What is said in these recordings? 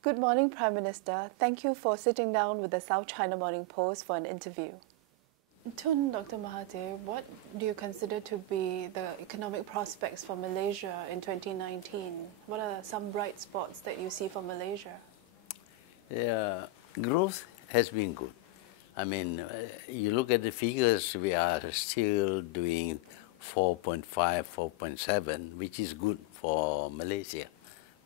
Good morning, Prime Minister. Thank you for sitting down with the South China Morning Post for an interview. Tun, Dr. Mahathir, what do you consider to be the economic prospects for Malaysia in 2019? What are some bright spots that you see for Malaysia? Yeah, growth has been good. I mean, you look at the figures, we are still doing 4.5, 4.7, which is good for Malaysia.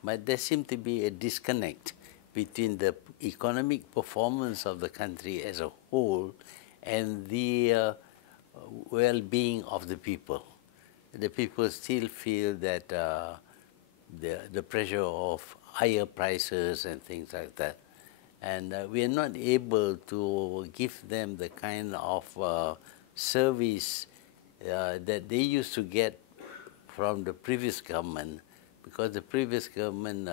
But there seems to be a disconnect between the economic performance of the country as a whole and the well-being of the people. The people still feel that the pressure of higher prices and things like that. And we are not able to give them the kind of service that they used to get from the previous government, because the previous government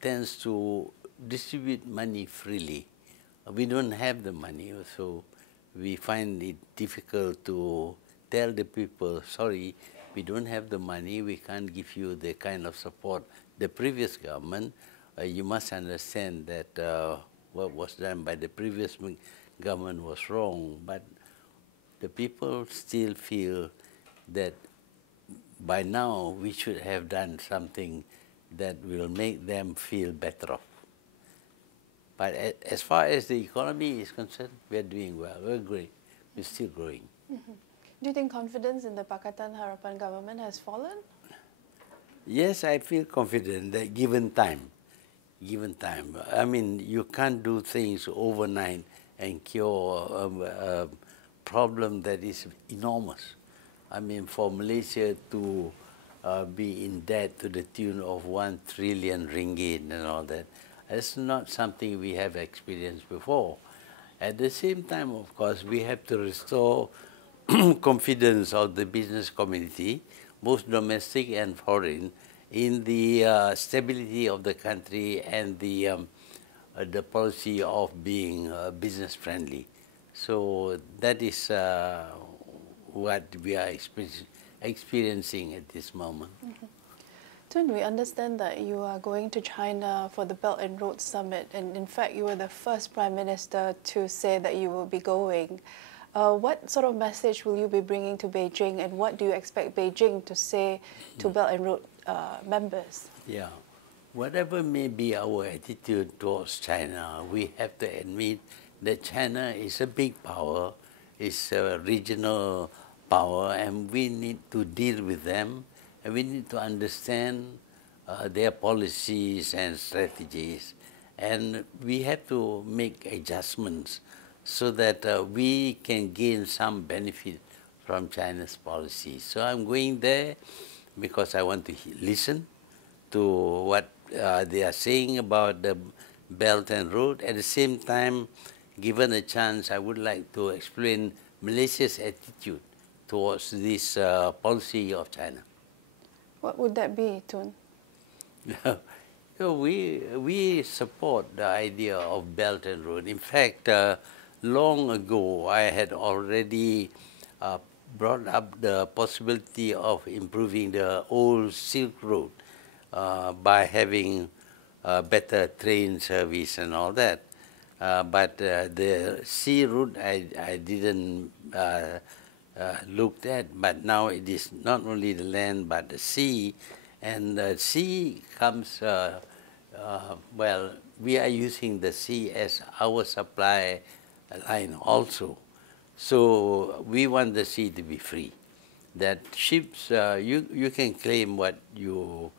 tends to distribute money freely. We don't have the money, so we find it difficult to tell the people, sorry, we don't have the money, we can't give you the kind of support the previous government. You must understand that what was done by the previous government was wrong, but the people still feel that by now we should have done something that will make them feel better off. But as far as the economy is concerned, we are doing well, we're great, we're still growing. Mm-hmm. Do you think confidence in the Pakatan Harapan government has fallen? Yes, I feel confident that given time, I mean, you can't do things overnight and cure a problem that is enormous. I mean, for Malaysia to be in debt to the tune of 1 trillion ringgit and all that, that's not something we have experienced before. At the same time, of course, we have to restore confidence of the business community, both domestic and foreign, in the stability of the country and the policy of being business friendly. So that is what we are experiencing at this moment. Mm-hmm. Tun, we understand that you are going to China for the Belt and Road Summit, and in fact, you were the first Prime Minister to say that you will be going. What sort of message will you be bringing to Beijing, and what do you expect Beijing to say to Belt and Road members? Yeah, whatever may be our attitude towards China, we have to admit that China is a big power, it's a regional power, and we need to deal with them, and we need to understand their policies and strategies, and we have to make adjustments so that we can gain some benefit from China's policies. So I'm going there because I want to listen to what they are saying about the Belt and Road. At the same time, given a chance, I would like to explain Malaysia's attitude towards this policy of China. What would that be, Tun? So we support the idea of Belt and Road. In fact, long ago, I had already brought up the possibility of improving the old Silk Road by having better train service and all that. But the sea route I didn't look at, but now it is not only the land but the sea, and the sea comes, well, we are using the sea as our supply line also. So we want the sea to be free. That ships, you can claim what you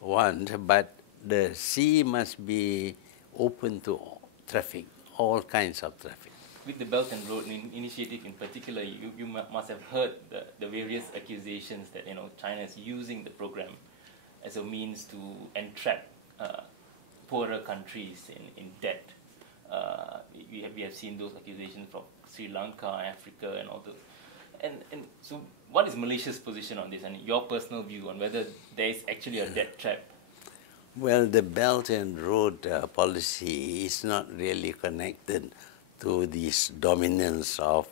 want, but the sea must be open to traffic, all kinds of traffic. With the Belt and Road Initiative in particular, you must have heard the various accusations that China is using the program as a means to entrap poorer countries in debt. We have seen those accusations from Sri Lanka, Africa, and all those. And so, what is Malaysia's position on this, and your personal view on whether there is actually a debt trap? Well, the Belt and Road policy is not really connected to this dominance of,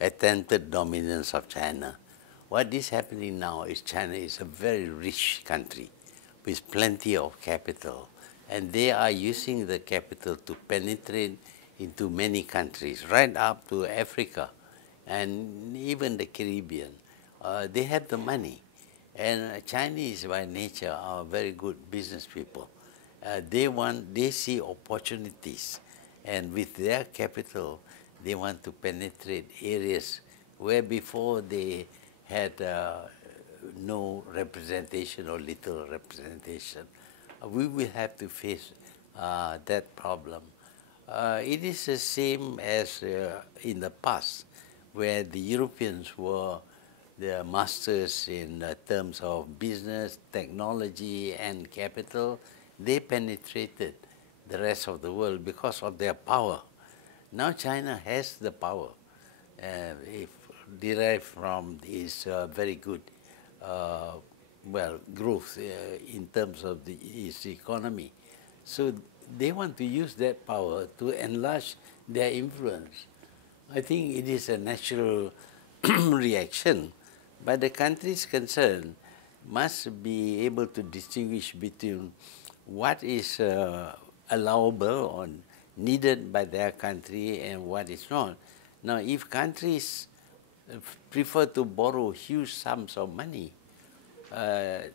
attempted dominance of China. What is happening now is China is a very rich country with plenty of capital, and they are using the capital to penetrate into many countries, right up to Africa and even the Caribbean. They have the money. And Chinese by nature are very good business people. They see opportunities, and with their capital, they want to penetrate areas where before they had no representation or little representation. We will have to face that problem. It is the same as in the past, where the Europeans were the masters in terms of business, technology, and capital. They penetrated the rest of the world because of their power. Now China has the power, if derived from its very good growth in terms of its economy. So they want to use that power to enlarge their influence. I think it is a natural reaction, but the countries concerned must be able to distinguish between what is allowable or needed by their country and what is not. Now, if countries prefer to borrow huge sums of money, that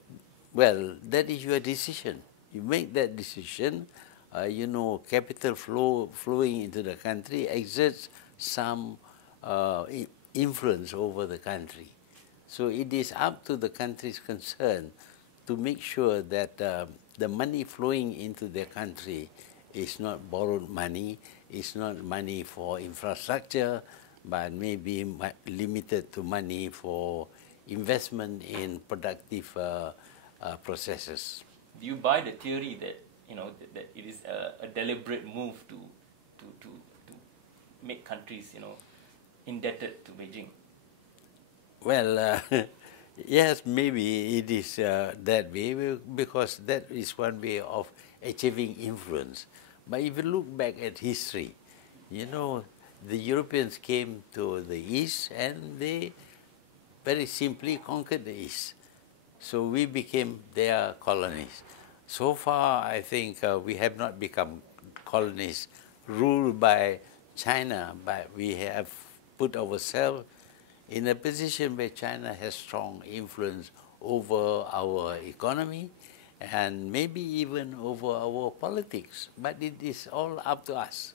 is your decision. You make that decision. Capital flowing into the country exerts some influence over the country. So it is up to the countries concerned to make sure that the money flowing into their country is not borrowed money, is not money for infrastructure, but maybe limited to money for investment in productive processes. Do you buy the theory that that it is a deliberate move to make countries indebted to Beijing? Well, yes, maybe it is that way, because that is one way of achieving influence. But if you look back at history, the Europeans came to the East and they very simply conquered the East. So we became their colonies. So far, I think we have not become colonies ruled by China, but we have put ourselves in a position where China has strong influence over our economy and maybe even over our politics. But it is all up to us.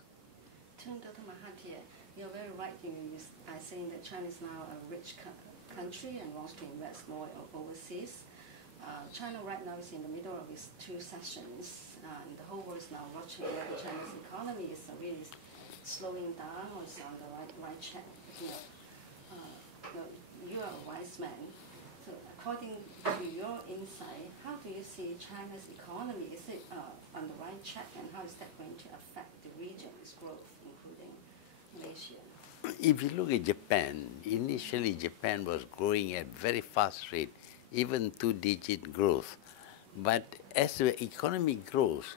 Dr. Mahathir, you're very right by saying that China is now a rich country and wants to invest more overseas. China right now is in the middle of its two sessions, and the whole world is now watching whether China's economy is really slowing down or is on the right track. You are a wise man. So according to your insight, how do you see China's economy? Is it on the right track, and how is that going to affect the region's growth, including Malaysia? If you look at Japan, initially Japan was growing at very fast rate, even two-digit growth. But as the economy grows,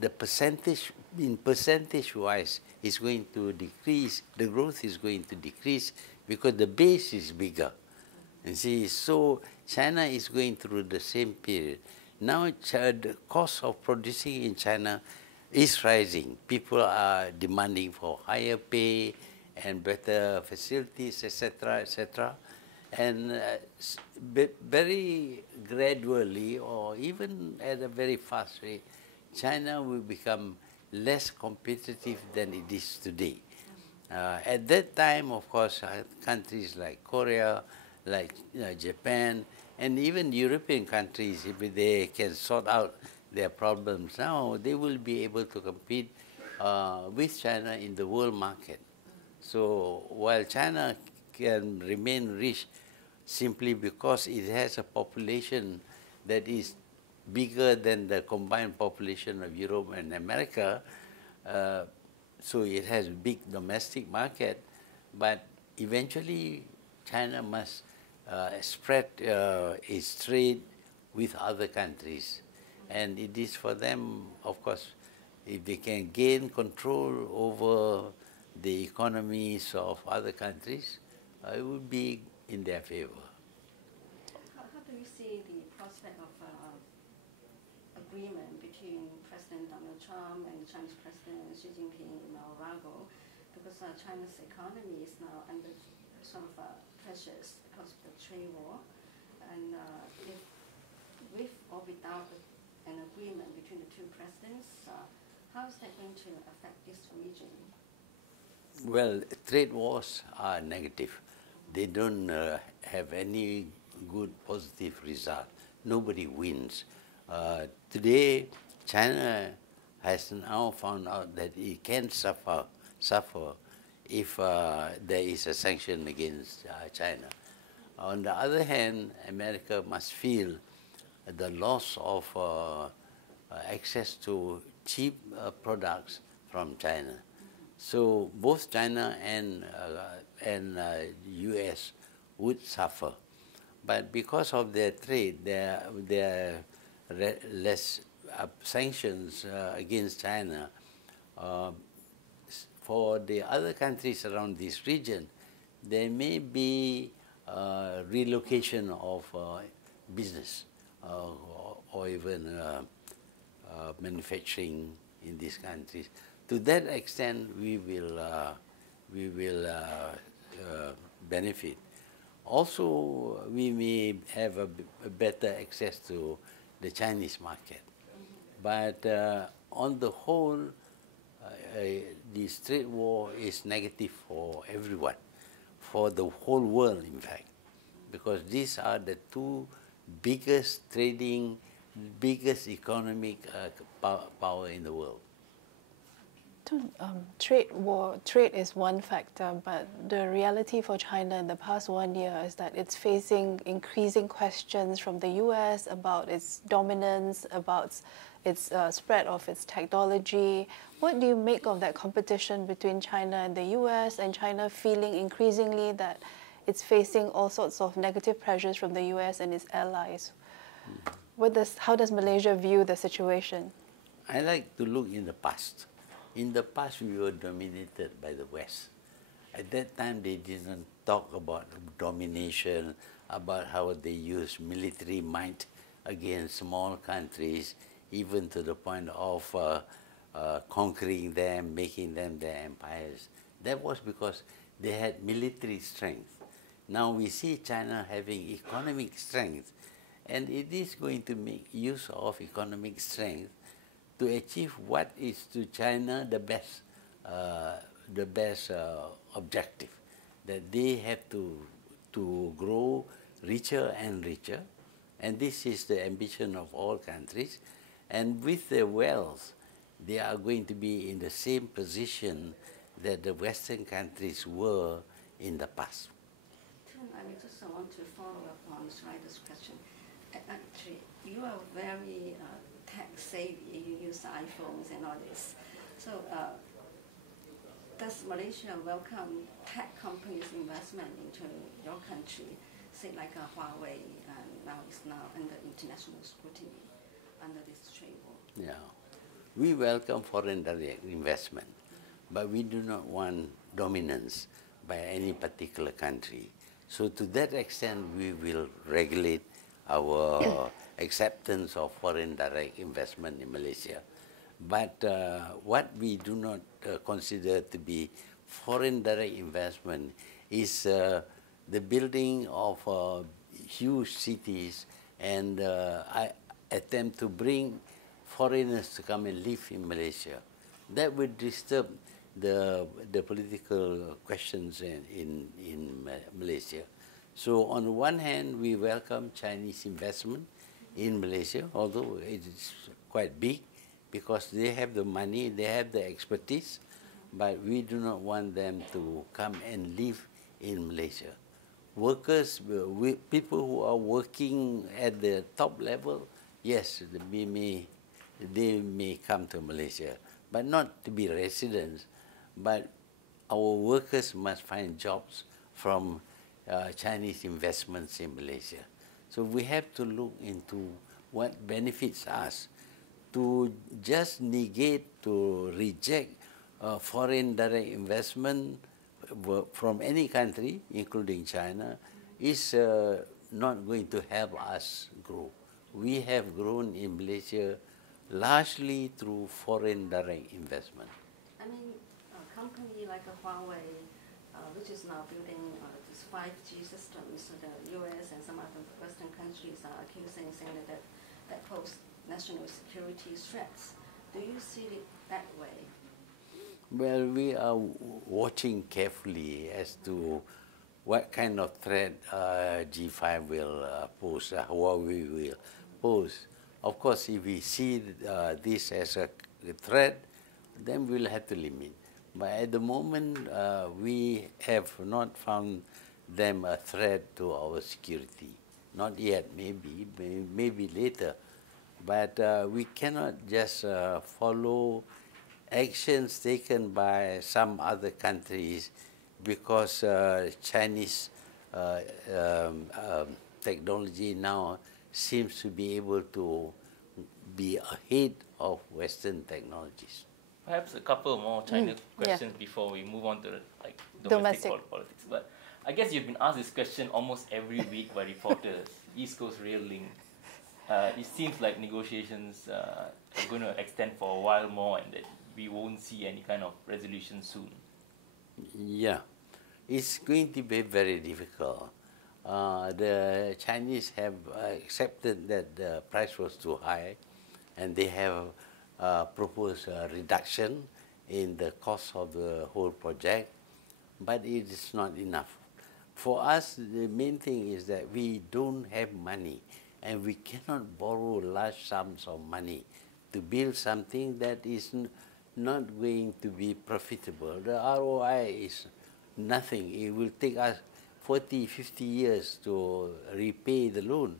the percentage-wise is going to decrease. The growth is going to decrease because the base is bigger. You see, so China is going through the same period. Now the cost of producing in China is rising. People are demanding for higher pay and better facilities, etc., etc. And very gradually, or even at a very fast rate, China will become less competitive than it is today. At that time, of course, countries like Korea, like Japan, and even European countries, if they can sort out their problems now, they will be able to compete with China in the world market. So while China can remain rich simply because it has a population that is bigger than the combined population of Europe and America, so it has a big domestic market, but eventually China must spread its trade with other countries. And it is for them, of course, if they can gain control over the economies of other countries, it would be in their favor. How do you see the prospect of agreement between President Donald Trump and Chinese President Xi Jinping in Mar-a-Lago, because China's economy is now under sort of pressures because of the trade war. And if with or without an agreement between the two presidents, how is that going to affect this region? Well, trade wars are negative. They don't have any good positive result. Nobody wins. Today, China has now found out that it can suffer if there is a sanction against China. On the other hand, America must feel the loss of access to cheap products from China. So both China and U.S. would suffer. But because of their trade, their less sanctions against China, for the other countries around this region, there may be relocation of business or even manufacturing in these countries. To that extent, we will benefit. Also, we may have a better access to the Chinese market. But on the whole, this trade war is negative for everyone, for the whole world, in fact, because these are the two biggest trading, biggest economic power in the world. Trade is one factor, but the reality for China in the past 1 year is that it's facing increasing questions from the U.S. about its dominance, about its spread of its technology. What do you make of that competition between China and the U.S. and China feeling increasingly that it's facing all sorts of negative pressures from the U.S. and its allies? How does Malaysia view the situation? I like to look in the past. In the past, we were dominated by the West. At that time, they didn't talk about domination, about how they use military might against small countries, even to the point of conquering them, making them their empires. That was because they had military strength. Now we see China having economic strength, and it is going to make use of economic strength to achieve what is to China the best objective, that they have to grow richer and richer, and this is the ambition of all countries. And with their wealth, they are going to be in the same position that the Western countries were in the past. I just want to follow up on Schreider's question. Actually, you are very tech savvy. You use iPhones and all this. So, does Malaysia welcome tech companies' investment into your country, say like Huawei, and now it's under international scrutiny under this trade war? Yeah, we welcome foreign direct investment, but we do not want dominance by any particular country. So to that extent, we will regulate our acceptance of foreign direct investment in Malaysia. But what we do not consider to be foreign direct investment is the building of huge cities and attempt to bring foreigners to come and live in Malaysia. That would disturb the political questions in Malaysia. So on the one hand, we welcome Chinese investment in Malaysia, although it is quite big because they have the money, they have the expertise, but we do not want them to come and live in Malaysia. Workers, people who are working at the top level, yes, they may come to Malaysia, but not to be residents. But our workers must find jobs from Chinese investments in Malaysia. So we have to look into what benefits us. To just negate, to reject foreign direct investment from any country, including China, is not going to help us grow. We have grown in Malaysia largely through foreign direct investment. I mean, a company like a Huawei, which is now building this 5G systems, so the US and some other Western countries are accusing, saying that pose national security threats. Do you see it that way? Well, we are watching carefully as to what kind of threat G5 will pose, Huawei will pose. Of course, if we see this as a threat, then we'll have to limit. But at the moment, we have not found them a threat to our security. Not yet, maybe later. But we cannot just follow actions taken by some other countries because Chinese technology now seems to be able to be ahead of Western technologies. Perhaps a couple more China questions before we move on to like domestic politics. But I guess you've been asked this question almost every week by reporters. East Coast Rail Link. It seems like negotiations are going to extend for a while more, and that we won't see any kind of resolution soon. Yeah, it's going to be very difficult. The Chinese have accepted that the price was too high, and they have proposed a reduction in the cost of the whole project, but it is not enough. For us, the main thing is that we don't have money, and we cannot borrow large sums of money to build something that is not going to be profitable. The ROI is nothing. It will take us 40, 50 years to repay the loan.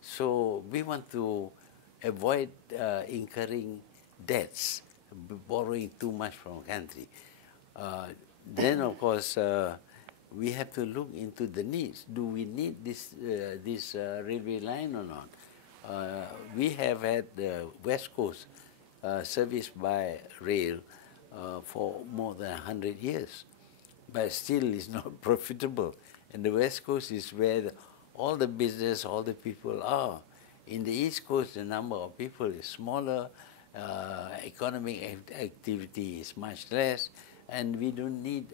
So we want to avoid incurring debts, borrowing too much from a country. Then, of course, we have to look into the needs. Do we need this railway line or not? We have had the West Coast serviced by rail for more than 100 years, but still it's not profitable. And the West Coast is where all the business, all the people are. In the East Coast, the number of people is smaller, economic activity is much less, and we don't need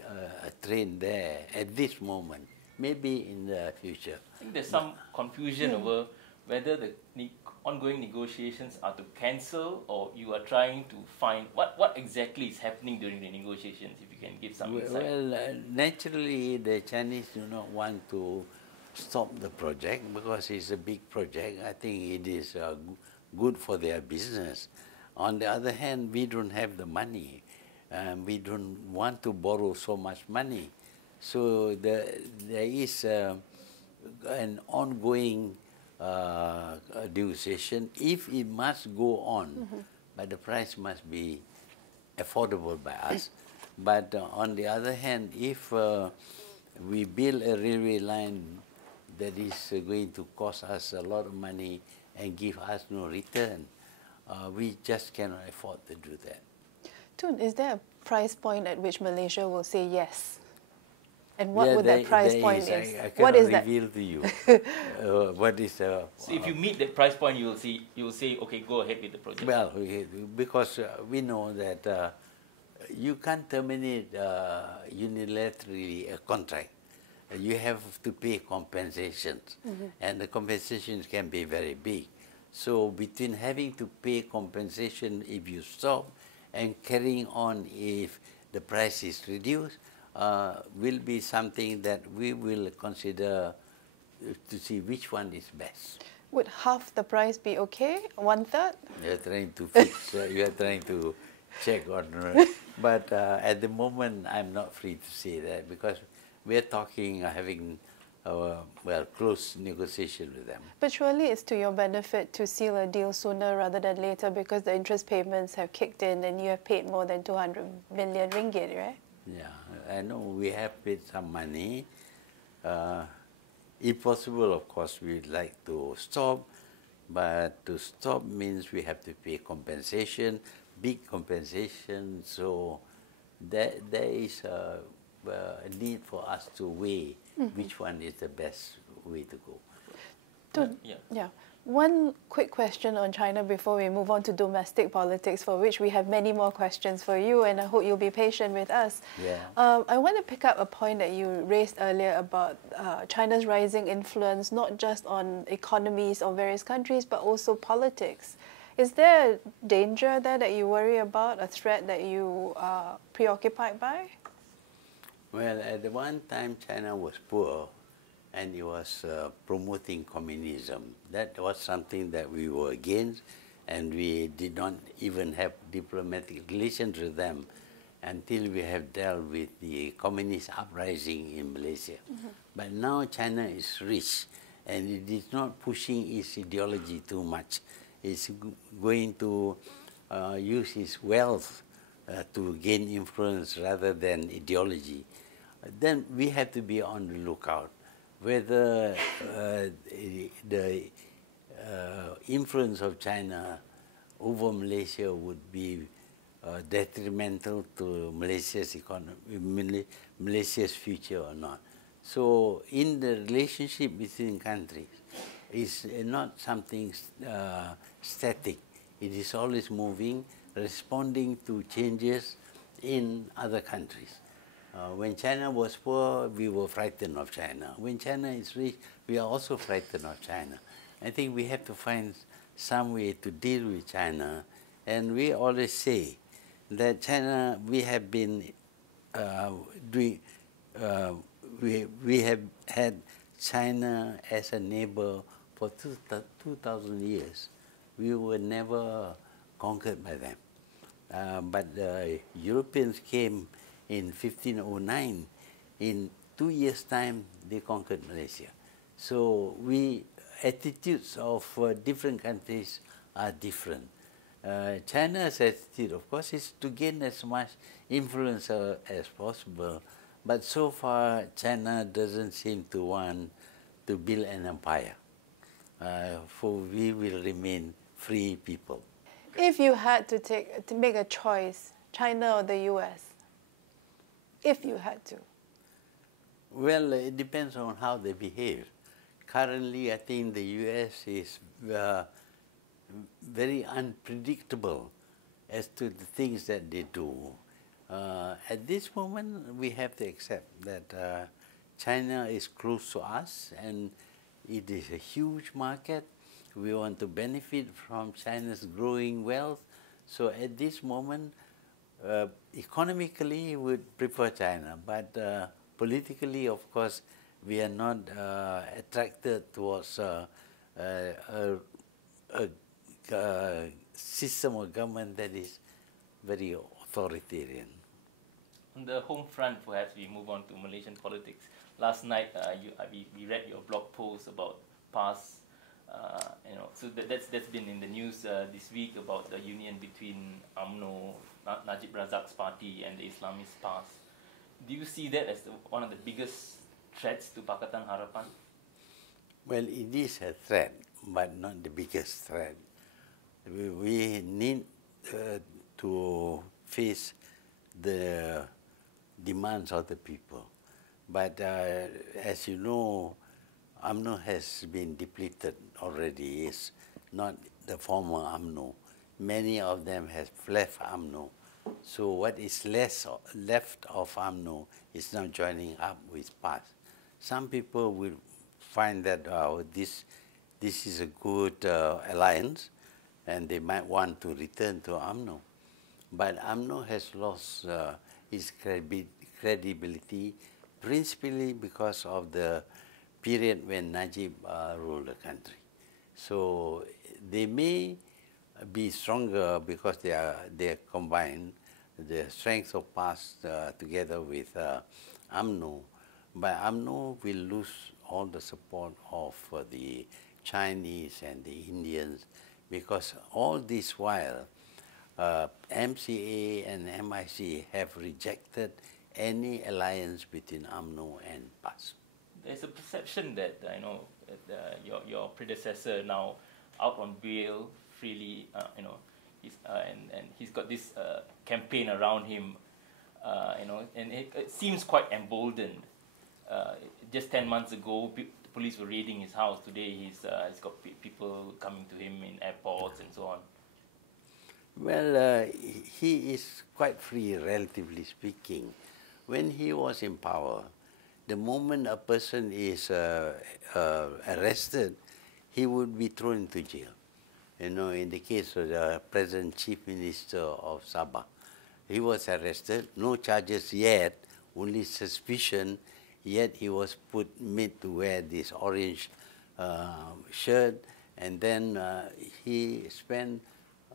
a train there at this moment, maybe in the future. I think there's some confusion over whether the ongoing negotiations are to cancel, or you are trying to find what exactly is happening during the negotiations, if you can give some insight. Well, naturally, the Chinese do not want to stop the project because it's a big project. I think it is good for their business. On the other hand, we don't have the money. We don't want to borrow so much money. So there is an ongoing negotiation. If it must go on, but the price must be affordable by us. But on the other hand, if we build a railway line that is going to cost us a lot of money and give us no return, we just cannot afford to do that. Tun, is there a price point at which Malaysia will say yes? And what would that price point be? I What is that? reveal to you what is the... So if you meet that price point, you will say, okay, go ahead with the project. Well, because we know that you can't terminate unilaterally a contract. You have to pay compensations, and the compensations can be very big. So between having to pay compensation if you stop and carrying on if the price is reduced, will be something that we will consider to see which one is best. Would half the price be okay? 1/3? You're trying to fix, you are trying to check on, but at the moment I'm not free to say that because we're talking, having close negotiation with them. But surely it's to your benefit to seal a deal sooner rather than later because the interest payments have kicked in and you have paid more than 200 million ringgit, right? Yeah, I know we have paid some money. If possible, of course, we'd like to stop, but to stop means we have to pay compensation, big compensation, so there is a need for us to weigh which one is the best way to go. Tun, yeah. One quick question on China before we move on to domestic politics, for which we have many more questions for you, and I hope you'll be patient with us. Yeah. I want to pick up a point that you raised earlier about China's rising influence, not just on economies of various countries, but also politics. Is there a danger there that you worry about, a threat that you are preoccupied by? Well, at one time, China was poor, and it was promoting communism. That was something that we were against, and we did not even have diplomatic relations with them until we have dealt with the communist uprising in Malaysia. But now China is rich, and it is not pushing its ideology too much. It's going to use its wealth to gain influence rather than ideology. Then we have to be on the lookout whether the influence of China over Malaysia would be detrimental to Malaysia's economy, Malaysia's future or not. So in the relationship between countries, it's not something static. It is always moving, responding to changes in other countries. When China was poor, we were frightened of China. When China is rich, we are also frightened of China. I think we have to find some way to deal with China. And we always say that China, we have been we have had China as a neighbor for 2,000 years. We were never conquered by them. But the Europeans came in 1509. In 2 years' time, they conquered Malaysia. So attitudes of different countries are different. China's attitude, of course, is to gain as much influence as possible. But so far, China doesn't seem to want to build an empire. For we will remain free people. If you had to make a choice, China or the US, if you had to? Well, it depends on how they behave. Currently, I think the US is very unpredictable as to the things that they do. At this moment, we have to accept that China is close to us, and it is a huge market. We want to benefit from China's growing wealth. So at this moment, economically, we would prefer China, but politically, of course, we are not attracted towards a system of government that is very authoritarian. On the home front, perhaps we move on to Malaysian politics. Last night, we read your blog post about PAS. So that's been in the news this week about the union between UMNO, Najib Razak's party, and the Islamist PAS. Do you see that as one of the biggest threats to Pakatan Harapan? Well, it is a threat, but not the biggest threat. We need to face the demands of the people. But as you know, UMNO has been depleted already. It's not the former UMNO. Many of them have left UMNO. So what is left of UMNO is now joining up with PAS. Some people will find that this is a good alliance, and they might want to return to UMNO. But UMNO has lost its credibility, principally because of the period when Najib ruled the country. So they may be stronger because they are combined, the strength of PAS together with UMNO. But UMNO will lose all the support of the Chinese and the Indians, because all this while MCA and MIC have rejected any alliance between UMNO and PAS. There's a perception that your predecessor now out on bail freely, and he's got this campaign around him, and it seems quite emboldened. Just 10 months ago, police were raiding his house. Today he's got people coming to him in airports and so on. Well, he is quite free, relatively speaking. When he was in power, the moment a person is arrested, he would be thrown into jail. You know, in the case of the present Chief Minister of Sabah, he was arrested, no charges yet, only suspicion, yet he was made to wear this orange shirt, and then he spent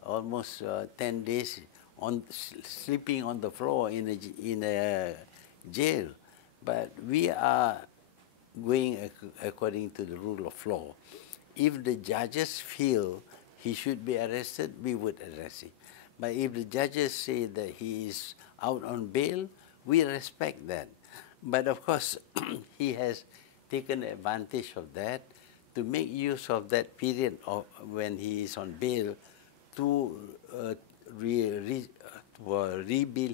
almost 10 days sleeping on the floor in a jail. But we are going according to the rule of law. If the judges feel he should be arrested, we would arrest him. But if the judges say that he is out on bail, we respect that. But of course, he has taken advantage of that to make use of that period of when he is on bail to rebuild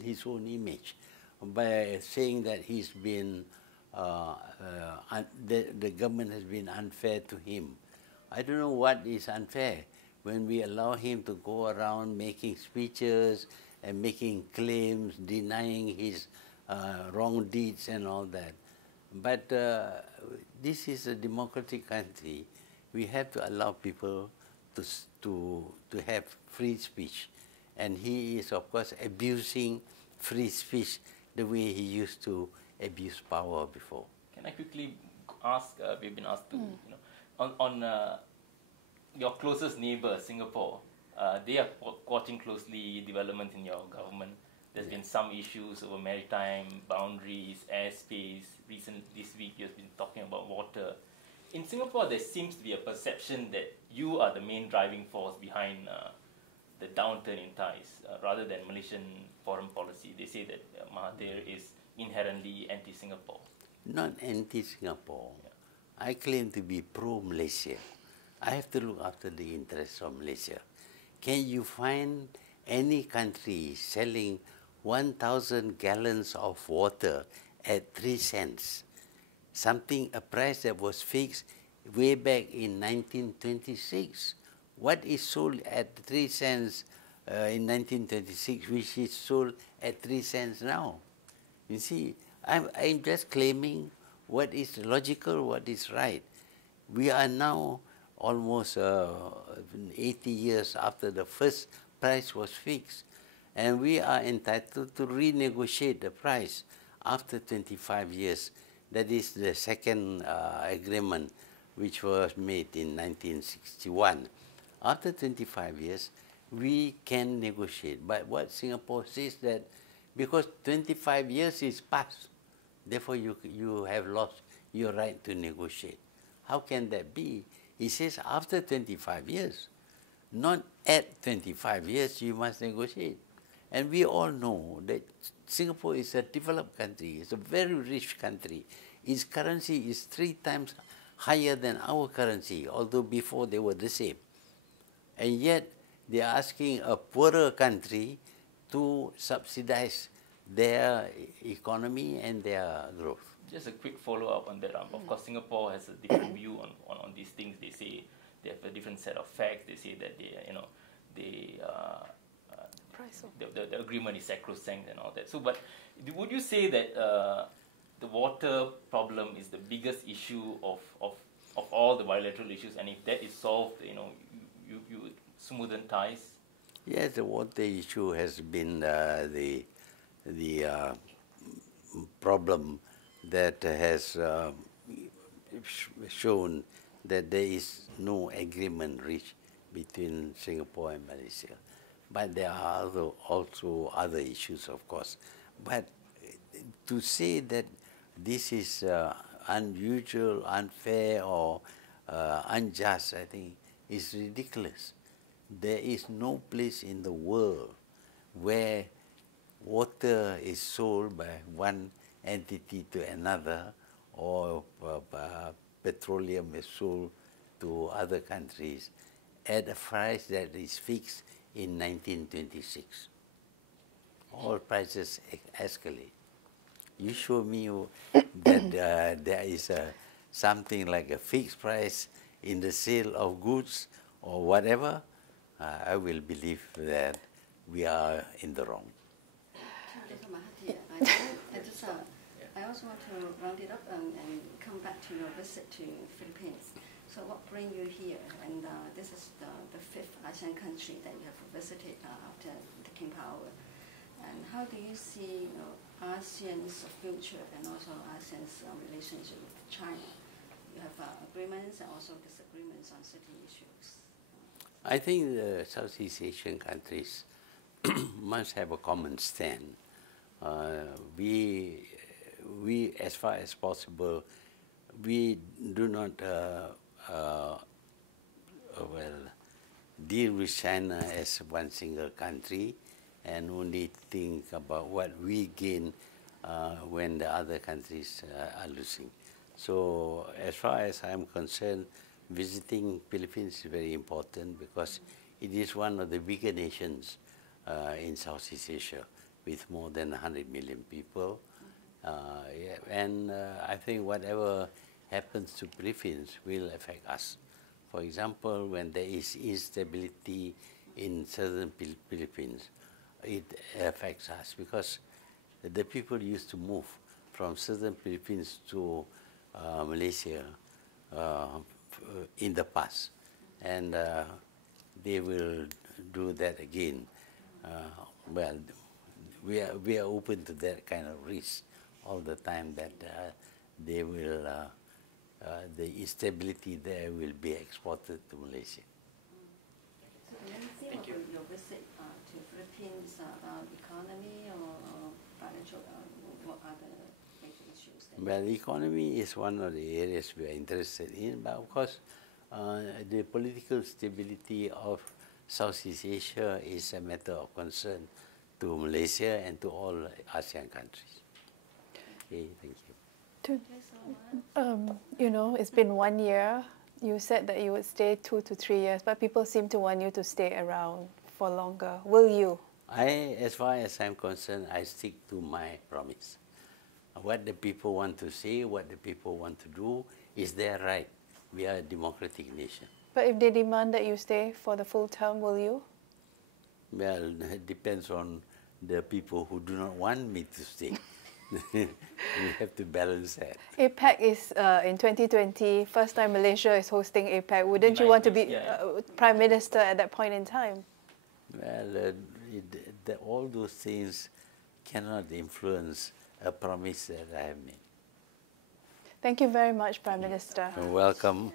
his own image by saying that he's been, the government has been unfair to him. I don't know what is unfair when we allow him to go around making speeches and making claims, denying his wrong deeds and all that. But this is a democratic country. We have to allow people to have free speech. And he is, of course, abusing free speech the way he used to abuse power before. Can I quickly ask, we've been asked to, on your closest neighbor, Singapore, they are watching closely developments in your government. There's been some issues over maritime boundaries, airspace. This week you've been talking about water. In Singapore, there seems to be a perception that you are the main driving force behind the downturn in ties, rather than Malaysian foreign policy. They say that Mahathir is inherently anti-Singapore. Not anti-Singapore. Yeah. I claim to be pro-Malaysia. I have to look after the interests of Malaysia. Can you find any country selling 1,000 gallons of water at 3 cents? A price that was fixed way back in 1926. What is sold at 3 cents in 1926, which is sold at 3 cents now? You see, I'm just claiming what is logical, what is right. We are now almost 80 years after the first price was fixed, and we are entitled to renegotiate the price after 25 years. That is the second agreement, which was made in 1961. After 25 years, we can negotiate. But what Singapore says that because 25 years is past, therefore you have lost your right to negotiate. How can that be? He says after 25 years, not at 25 years you must negotiate. And we all know that Singapore is a developed country, it's a very rich country. Its currency is 3 times higher than our currency, although before they were the same. And yet they are asking a poorer country to subsidize their economy and their growth. Just a quick follow-up on that. Of course, Singapore has a different view on these things. They say they have a different set of facts. They say that the agreement is sacrosanct and all that. So, but would you say that the water problem is the biggest issue of all the bilateral issues, and if that is solved, you would smoothen ties? Yes, the water issue has been the problem that has shown that there is no agreement reached between Singapore and Malaysia. But there are also other issues, of course. But to say that this is unusual, unfair, or unjust, I think, is ridiculous. There is no place in the world where water is sold by one entity to another, or petroleum is sold to other countries at a price that is fixed in 1926. All prices escalate. You show me that there is something like a fixed price in the sale of goods or whatever, I will believe that we are in the wrong. Dr. Mahathir, I also want to round it up and come back to your visit to Philippines. So what brings you here? And this is the fifth ASEAN country that you have visited after taking power. And how do you see ASEAN's future and also ASEAN's relationship with China? You have agreements and also disagreements on certain issues. I think the Southeast Asian countries must have a common stand. We, as far as possible, we do not deal with China as one single country and only think about what we gain when the other countries are losing. So as far as I'm concerned, visiting Philippines is very important because it is one of the bigger nations in Southeast Asia with more than 100 million people. And I think whatever happens to Philippines will affect us. For example, when there is instability in southern Philippines, it affects us because the people used to move from southern Philippines to Malaysia in the past, and they will do that again. Well, we are open to that kind of risk all the time that they will, the instability there will be exported to Malaysia. So the main theme of your visit to Philippines about economy or financial, what are the major issues? Well, economy is one of the areas we are interested in, but of course, the political stability of Southeast Asia is a matter of concern to Malaysia and to all ASEAN countries. Okay, thank you. It's been 1 year. You said that you would stay 2 to 3 years, but people seem to want you to stay around for longer. Will you? As far as I'm concerned, I stick to my promise. What the people want to say, what the people want to do is their right. We are a democratic nation. But if they demand that you stay for the full term, will you? Well, it depends on the people who do not want me to stay. We have to balance that. APEC is in 2020, first time Malaysia is hosting APEC. Wouldn't you want to be Prime Minister at that point in time? Well, all those things cannot influence a promise that I have made. Thank you very much, Prime Minister. You're welcome.